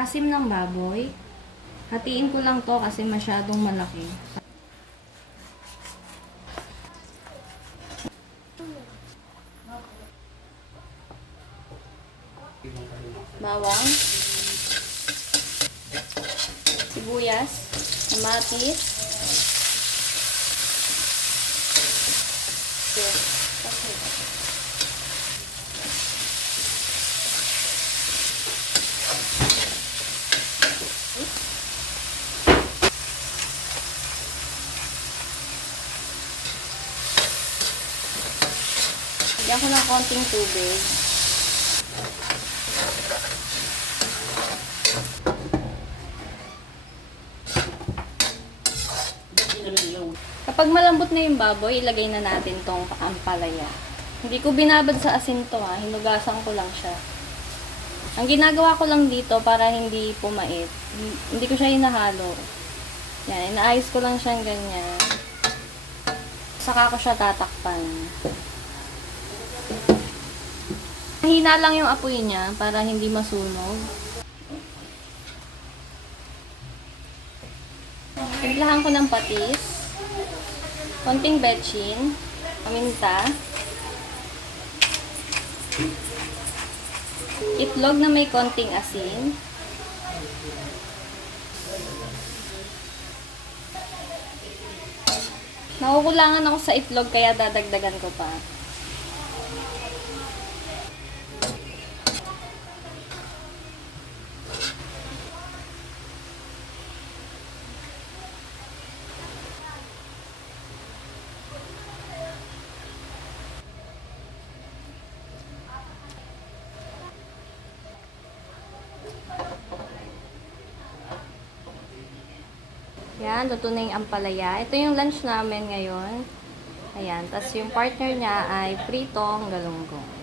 Kasim ng baboy. Hatiin ko lang to kasi masyadong malaki. Bawang. Sibuyas. Kamatis. Bigyan ko ng konting tubig. Kapag malambot na yung baboy, ilagay na natin tong ampalaya. Hindi ko binabad sa asin to ha, hinugasan ko lang siya. Ang ginagawa ko lang dito para hindi pumait, hindi ko siya hinahalo. Yan, inaayos ko lang siyang ganyan. Saka ko siya tatakpan. Hina lang yung apoy niya para hindi masunog. Timplahan ko ng patis, konting betchin, paminta, itlog na may konting asin, Nakukulangan ako sa itlog kaya dadagdagan ko pa. Yan, luto na yung ampalaya. Ito yung lunch namin ngayon. Ayan, tas yung partner niya ay pritong galunggong.